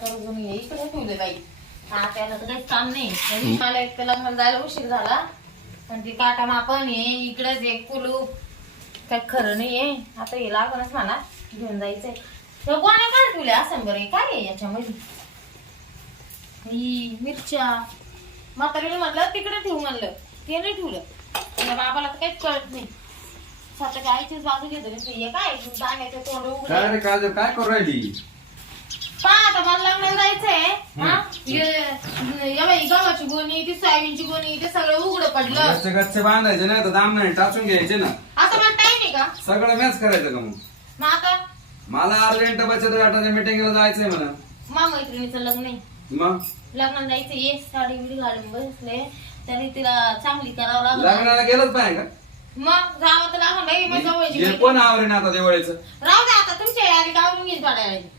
करून ये. इकडे ठेवले बाई. तर काहीच काम नाही. तरी मला एक तर लग्नाला जायला उशीर झाला. पण ती काटा मापण आहे इकडेच एक कुलूप. काय खरं नाही आहे आता हे लागणच मला घेऊन जायचंय. तर काय ठेवल्या असं बरं. काय आहे याच्यामध्ये? ही मिरच्या. म्हातारीने म्हणलं तिकडे ठेवू म्हणलं. ते नाही ठेवलं. बाबाला तर काहीच कळत नाही. स्वतःच्या आईचीच बाजू घेतो काय? दाण्याचे तोंड उघडे. काय करू राहिली? पहा आता मला लग्नाला जायचंय. गव्हाची गोणी ती सोयाबीनची गोणी ते सगळं उघडं पडलं. गच्चे गच्चे बांधायचे नाही तर दाम नाही टाचून घ्यायचे ना. आता मला टाइम आहे का? सगळं मॅच करायचं का मग? मग आता? मला अर्जंट बचत गटाच्या मिटिंगला जायचंय म्हणा. मा मैत्रिणीचं लग्न आहे. मग? लग्नाला जायचं ये साडी बिडी घालून बसले. तरी तिला चांगली करावं लागलं. लग्नाला गेलंच पाहिजे का? मग जावं तर लागून बाई मग जवळची हे. कोण आवरेन आता दिवाळीचं? राहू दे आता. तुमच्या आली कावरून घेईन थोड्या वेळाने.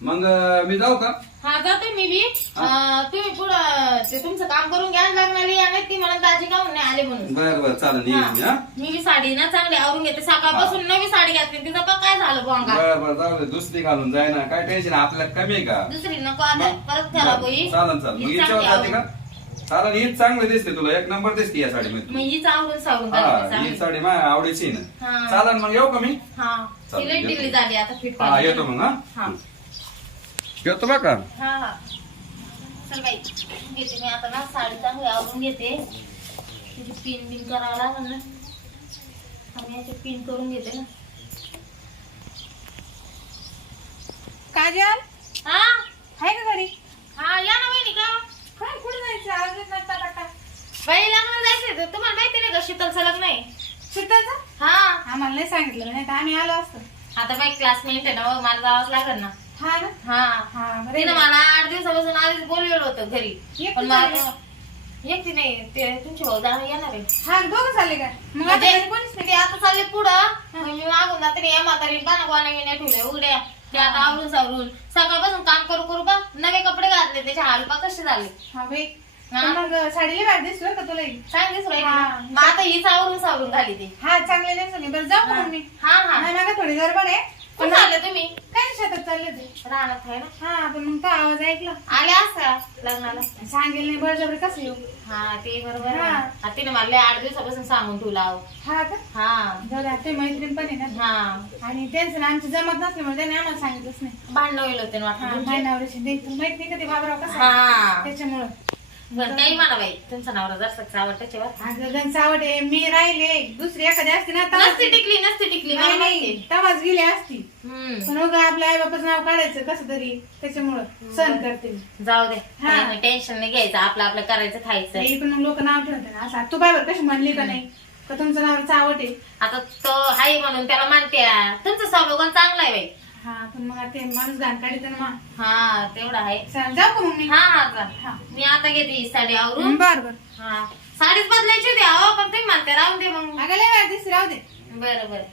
मग मी जाऊ का? हा जाते मी बी अं, तुम्ही पुढं ते तुमचं काम करून घ्या लग्नाला या नाही ती म्हणत दाजी का नाही आले म्हणून. बर बर चालेल मी हा. हा. मी बी साडी ना चांगली आवरून घेते. सकाळपासून नवी साडी घातली तिचं पण काय झालं बोंगा. बर बर जाऊ दे दुसरी घालून जाय ना. काय टेन्शन आपल्याला कमी आहे का? दुसरी नको आता परत खराब होईल चालेल चालेल. मग ही हिच्यावर चांगली जाते का? चालेल हीच चांगली दिसते तुला. एक नंबर दिसते या मग साडीमध्ये हीच आवरून सावरून हा ही चांगली. साडी माझ्या आवडीची आहे हा. ना चालेल मग येऊ का मी? हा. चालेल, ती लई येतो. ढिल्ली झाली आता फिट हा येतो मग हा. हा. बा का? हा हा. चल बाई घेते मी आता ना साडी चांगली आवरून घेते. तिची पिन बिन करावं लागेल ना. याची पिन करून घेते ना. काजल? हा? आहे का घरी? हा या ना वहिनी का? काय कुठे जायचं? आज टाटा बाई लग्न जायचंय तर तुम्हाला माहिती नाही का शीतलचं लग्न आहे? सुट्टाचं हा. आम्हाला नाही सांगितलं नाही तर आम्ही आलो असतो. आता बाई क्लासमेट आहे ना हो, मला जावंच लागेल ना. हा ना? हा. हा बरं तिनं आहे. मला आठ दिवसापासून आधीच बोललेलं होतं घरी. एकटी पण मला चालली? एकटी नाही. ते तुमचे भाऊ जाणं येणार आहे. हा दोघं चालले का? मग आता म्हणजे घरी कोणीच नाही? ते आता चालले पुढं. मग मी मागून जाते या म्हातारी बाना गोण्या बिण्या ठेवल्या उघड्या. ते आता आवरून सावरून. सकाळपासून काम करू करू बा नवे कपडे घातले. त्याचे हाल पा कसे झाले? हा बाई. हा. पण मग साडीला भारी दिसलो का तुला ही? राहिली हा. मग आता हीच आवरून सावरून झाली ती. हा चांगले दिसले. बरं जाऊ का हा. मग मी हा हा. नाही मागा थोडी गडबड आहे. कुठं चालले तुम्ही? नाही चालले ते. राहणार आहे ना? हा पण मग तो आवाज ऐकला. आले असं लग्नाला. सांगेल नाही बळजबरी कसं येऊ? हा ते बरोबर. हा. हा, तिने मला आठ दिवसापासून सांगून ठेवला अहो. हा का? हा. जाऊ दे ते मैत्रीण पण आहे ना? हा. आणि त्यांचं ना आमचं जमत नसल्यामुळे त्याने आम्हाला सांगितलंच नाही. भांडण होईल होते ना हा वाटतं माय नवऱ्याची दे तुला माहीत नाही का ते बाबराव कसं हा. त्याच्यामुळं. बरं काही म्हणा बाई तुमचा नवरा जर आवडत त्याच्यावर अगं गण सावट आहे मी राहिले. दुसरी एखादी असती ना तवाच. नसती टिकली नसती टिकली मला नाही माहिती. नाही तवाच गेली असती. हम्म. पण उगा आपल्या आई बापाचं नाव काढायचं कसं तरी त्याच्यामुळं सण करते मी. जाऊ दे हा. टेन्शन नाही घ्यायचं आपलं आपलं करायचं खायचं. तरी पण मग लोक नाव ठेवतात ना असं. तू बाबर कशी म्हणली का नाही? का तुमचं नाव चावट? आहे आता तो हाय म्हणून त्याला मानते तुमचं स्वभाव चांगला आहे बाई? हा पण मग आता माणूस घाण काढित ना मग. हा तेवढा आहे. चालेल, जाऊ का मग मी? हा हा जा. हा. मी आता घेते ही साडी आवरून. बर बर. हा. साडीच बदलायची होती अहो पण तुम्ही म्हणते राहून दे मग. अगं लय वेळ दिसती राहू दे. बरं बरं.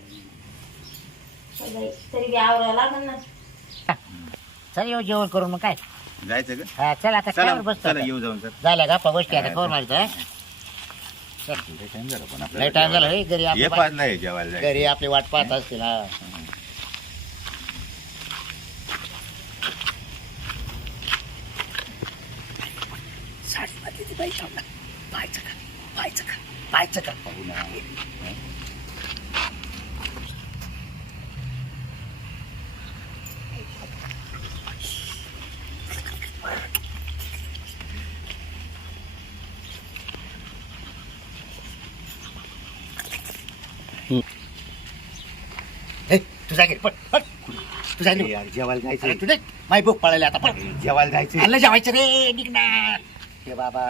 चल बाई, तरी बी आवरावं लागेल ना. चल येऊ जेवण करून मग काय? जायचं का? हा चल आता चला चला बसतो चला. येऊ जाऊन सर झाल्या गप्पा गोष्टी आता लय टाइम झाला रे घरी एक आपली वाजला आहे जेवायला जायचं. घरी आपली वाट पाहत असतील हा. थांबला. पाहायचं का पाहायचं का पाहायचं का पाहू ना ए, तू जागे पट पट तू जागे अरे यार, जेवायला जायचं अरे तू नाही माय भूक पळायला आता पण जेवायला जायचं अल्ला जेवायचं रे निघ ना हे बाबा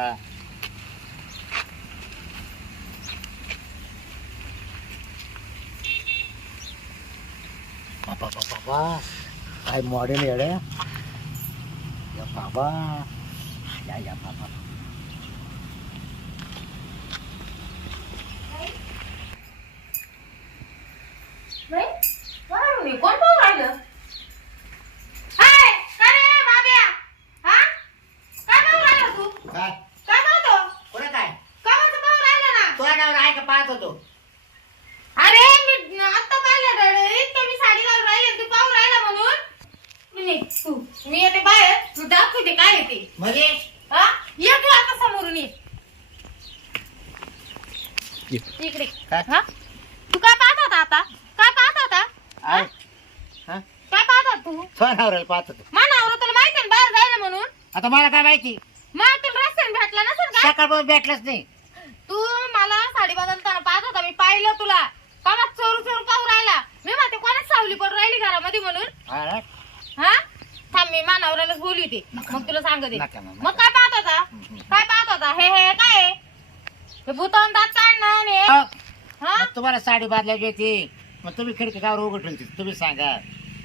बाबा बाबा बाबा काय मॉडेल येडे या बाबा या या बाबा बाई, काय म्हणे? कोण पाहून राहिलं हाय, काय रे, बाब्या? हा? काय पाहून राहिला तू? काय? काय पाहतो? कुठे काय? कामाचं पाहून राहिलं ना? तुझ्या नावर आहे का? पाहत होतो. अरे, मी आत्ता पाहिलं डोळे. इतकं मी साडी घालून राहिली तू पाहून राहिला म्हणून? नाही तू मी येते बाहेर. तू दाखवते काय येते म्हणजे? हा? ये तू आता समोरून ये. ये. इकडे. काय? हा? तू काय पाहत होता आता? काय पाहत होता? हा? काय पाहत होता तू? तो नवऱ्याला पाहत होतो. मानावर तुला माहिती आहे ना बाहेर जायला म्हणून? आता मला काय माहिती मग तुला रस्त्याने भेटला नसेल का सकाळपासून भेटलंच नाही. तू मला साडी बदलताना पाहत होता मी पाहिलं तुला. बाबा चोरू चोरू पाहू राहिला? मी म्हणते कोणाच सावली पडून राहिली घरामध्ये म्हणून? हा ना? हा? थांब मी मानावरालाच बोलू होती मग तुला सांगते. नका ना, नका. मग काय पाहत होता? काय पाहत होता? हे हे काय आहे? हे भूतावून दात काढणं आणि हे? हो. हा? मग तुम्हाला साडी बदलायची होती. मग तुम्ही खिडकी कावर उघड ठेवली तुम्ही सांगा.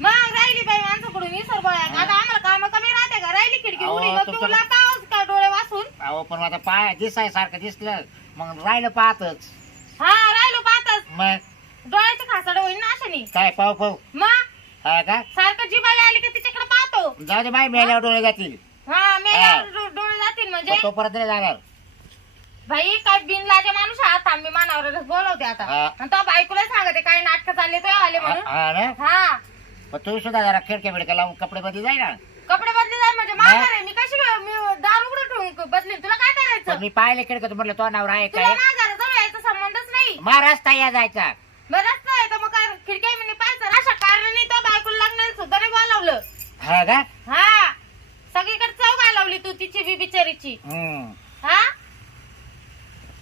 मग राहिली बाई माणसाकडून इसर बळ्या आता आम्हाला काम कमी राहते का? राहिली खिडकी अहो, उघडी मग तुला पाऊस का डोळे वाचून अहो पण आता पाय दिसाय सारखं दिसलं. मग राहिलं पाहतच. हा राहिलो पाहतच. मग? डोळ्याचे खासड होईल ना अशाने? काय पाहू पाहू. मग? हा का? सारखं जिबाला आली की तिच्याकडे पाहतो. जाऊ दे बाई मेल्यावर डोळे जातील. हा मेल्यावर डो- डोळे जातील म्हणजे? पण तोपर्यंत नाही जाणार. भाई काय बिनलाजे माणूस आहात? आम्ही मानावर बोलवते आता. हा. आणि तो बायकोला सांगते काय नाटक चालले तो आले म्हणून. हा हा ना? हा. पण तुम्ही सुद्धा जरा खिडक्या बिडक्या लावून कपडे बदली जाय ना कपडे बदले जाय म्हणजे माघार आहे मी कशी मी तुला काय पण करायचं मी पाहिले खिडक्यात म्हटलं तो नवरा आहे. तुला काय जवळ संबंधच नाही. महाराष्ट्र या जायचा. बरंच नाही तर मग काय खिडक्या मी पाहायचं? अशा कारणाने तो बायकोला लागणार सुद्धा नाही बोलावलं. हा का? हा. सगळीकडे चव घालवली तू तिची बी बिचारीची. हम्म. हा?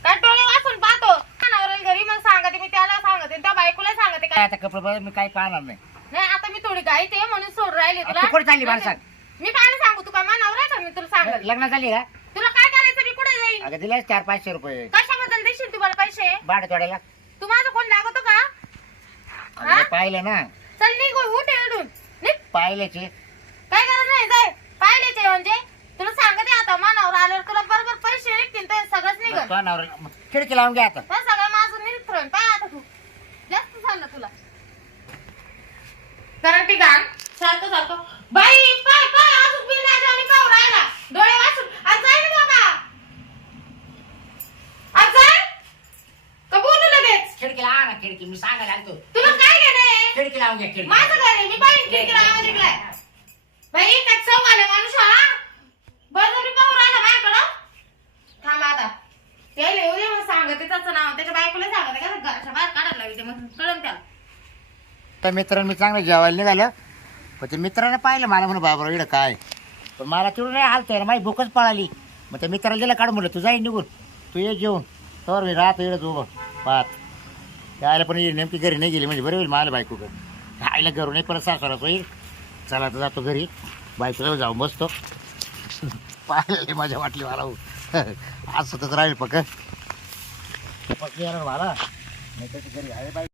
काय डोळे वाचून पाहतो. नवऱ्याला घरी मग सांगते मी त्याला सांगते त्या बायकोला सांगते काय. काय आता कपडे बदल मी काही पाहणार नाही. नाही आता मी थोडी आहे म्हणून सोड राहिली तुला तू कुठे चालली मला सांग. मी काय नाही सांगू तू काय नवरा का मी तुला सांगत. लग्न झाली का? तुला काय करायचं? मी कुठे जाईन? अगं चार पाचशे रुपये. कशाबद्दल देशील तुम्हाला पैसे? भाडे तू माझं कोण लागतो का? अगं, पाहिलं ना. चल निघ उठ इकडून निघ. पाहिल्याचे. काय गरज नाही जाय. पाहिलेच म्हणजे? तुला सांगते आता मानावर आल्यावर तुला बरोबर पैसे निघतील तर सगळंच निघत तो नवरा खिडकी लावून घ्या आता. पण सगळं माझं निरीक्षण. पाय आता तू. जास्त झालं तुला. कारण ती गाण. सारखं सारखं. बाई पाय पाय अजून बिल आणि पाव राहिला डोळे वाचून. आज जाय ना बाबा. आज जाय. का बोलू लगेच? खिडकी लावा ना खिडकी मी सांगायला आलतो. तुला काय घेणे खिडकी लावून घ्या खिडकी. माझं घर आहे मी पाहिजे खिडकीला आवाज ऐकलाय. बाई काय चव आले माणूस हा. बरोबर पाहू राहिला माझ्याकडं. थांब आता. त्याला येऊ दे मग सांगते त्याचं नाव. त्याच्या बायकोला सांगते का? घराच्या बाहेर काढायला लागते मग. कळन त्याला. तर मित्रांनी मी चांगलं जेवायला निघालं. पण ते मित्रानं पाहिलं मला म्हणून बाबा इकडं काय? पण मला तिकडून नाही हालतंय माझी भूकच पळाली. मग त्या मित्राला दिला काढून म्हणलं तू जाई निघून. तू ये जेवून तर मी राहतो इकडंच उभं पाहत. यायला पण ही नेमकी घरी नाही गेली म्हणजे बरं होईल मला बायको घरी आईला घरून नाही परत सासराच होईल चला तर जातो घरी. बायकोला जाऊन बसतो. पाहिलं माझ्या वाटली मला. आज असं तर राहील पक पक येणार मला. नाही तर घरी आहे बाई.